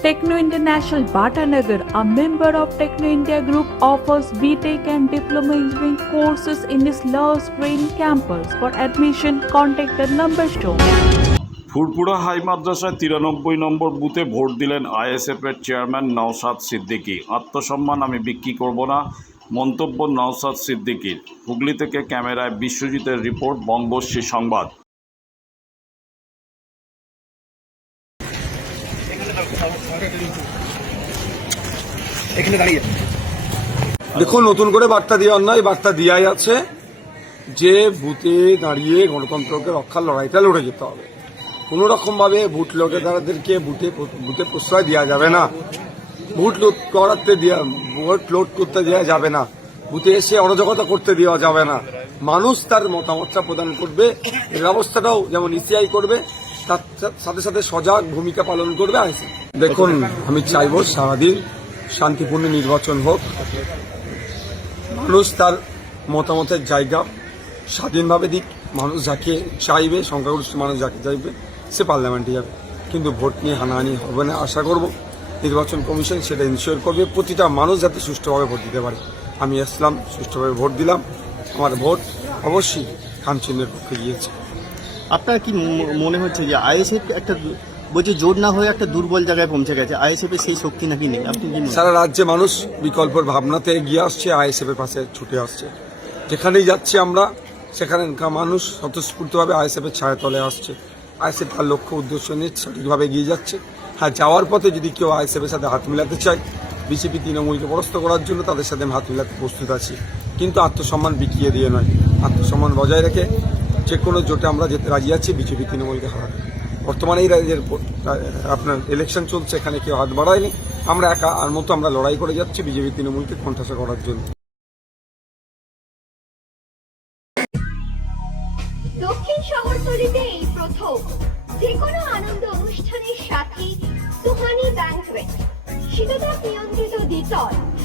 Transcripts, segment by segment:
Techno International Bhatanagar, a member of Techno India Group, offers BTEC and Diploma Engineering courses in its Love Green campus. For admission, contact the number shown. Furfura high মাদ্রাসায় তিরানব্বই নম্বর বুথে vote দিলেন আইএসএফের chairman Naushad Siddiqui আত্মসম্মান আমি বিক্রি করব না মন্তব্য নওশাদ সিদ্দিকীর হুগলি থেকে ক্যামেরায় বিশ্বজিতের রিপোর্ট বঙ্গশ্রী সংবাদ দেখুন, নতুন করে বার্তা দেওয়ার নয় বার্তা দেওয়াই আছে যে বুথে দাঁড়িয়ে গণতন্ত্রকে রক্ষার লড়াইটা লড়ে যেতে হবে। কোনো রকমভাবে ভোট লোকেদারদেরকে বুথে বুথে প্রশ্রয় দেওয়া যাবে না। ভোট লোড করাতে দেওয়া ভোট লোড করতে দেওয়া যাবে না। বুথে এসে অরাজকতা করতে দেওয়া যাবে না। মানুষ তার মতামতটা প্রদান করবে। ব্যবস্থাটাও যেমন ইসিআই করবে তার সাথে সাথে সজাগ ভূমিকা পালন করবে আইসি। দেখুন, আমি চাইব সারাদিন শান্তিপূর্ণ নির্বাচন হোক। মানুষ তার মতামতের জায়গা স্বাধীনভাবে দিক। মানুষ যাকে চাইবে, সংখ্যাগরিষ্ঠ মানুষ যাকে চাইবে, সে পার্লামেন্টে যাবে। কিন্তু ভোট নিয়ে হানাহানি হবে না আশা করব। নির্বাচন কমিশন সেটা ইনশিওর করবে। প্রতিটা মানুষ যাতে সুষ্ঠুভাবে ভোট দিতে পারে। আমি আসলাম, সুষ্ঠুভাবে ভোট দিলাম। আমার ভোট অবশ্যই খামচিহ্নের পক্ষে গিয়েছে। আপনার কি মনে হচ্ছে যে আইএসএফ একটা বলছে জোর না হয়ে একটা দুর্বল জায়গায় পৌঁছে গেছে, আইএসএফ এর সেই শক্তি নাকি নেই? আপনি সারা রাজ্যে মানুষ বিকল্পের ভাবনাতে এগিয়ে আসছে, আইএসএফ এর পাশে ছুটে আসছে। যেখানেই যাচ্ছি আমরা সেখানকার মানুষ স্বতঃস্ফূর্তভাবে আইএসএফ এর ছায়াতলে আসছে। আইএসএফ তার লক্ষ্য উদ্দেশ্য নিয়ে সঠিকভাবে এগিয়ে যাচ্ছে। হ্যাঁ যাওয়ার পথে যদি কেউ আইএসএফ এর সাথে হাত মিলাতে চায় বিজেপি তৃণমূলকে পরাস্ত করার জন্য তাদের সাথে হাত মিলাতে প্রস্তুত আছি। কিন্তু আত্মসম্মান বিকিয়ে দিয়ে নয়। আত্মসম্মান বজায় রেখে যে কোনো জোটে আমরা যেতে রাজি আছি, বিজেপি, তৃণমূলকে হারাতে বর্তমানে এই রাজ্যের আপনার ইলেকশন চলছে, এখানে কেউ হাত বাড়ায়নি। আমরা একা, আর মতো আমরা লড়াই করে যাচ্ছি বিজেপি, তৃণমূলকে কণ্ঠাসা করার জন্য। দক্ষিণ শহরতলিতে এই প্রথম। যে কোনো আনন্দ অনুষ্ঠানের সাথে সুহানি ব্যাংকুয়েট শীততাপ নিয়ন্ত্রিত দ্বিতল।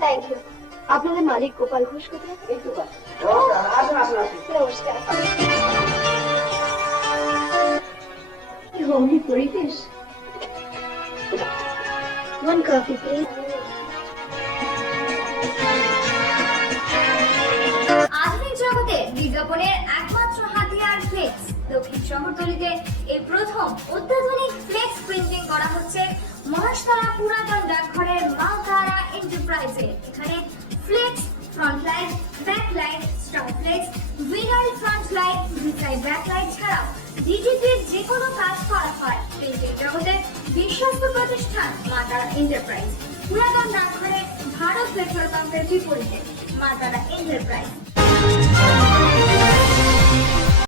thank you আপনাদের মালিক গোপাল ঘোষ কোথায়? নমস্কার। হোমলি পরিবেশ। ওয়ান কফি প্লিজ আধুনিক জগতে বিজ্ঞাপনের দক্ষিণ শহরতলিতে এই প্রথম অত্যাধুনিক ফ্লেক্স প্রিন্টিং করা হচ্ছে। মহাশতলা পুরাতন ডাকঘরের মালতারা এন্টারপ্রাইজে। এখানে flex front light back light star flex vinyl front light ভিসাইড back light ছাড়াও ডিজিটির যে কোনো কাজ করা হয়। প্রিন্টিং জগতে বিশ্বস্ত প্রতিষ্ঠান মাতারা এন্টারপ্রাইজ। পুরাতন ডাকঘরে ভারত পেট্রোল পাম্পের বিপরীতে মাতারা এন্টারপ্রাইজ।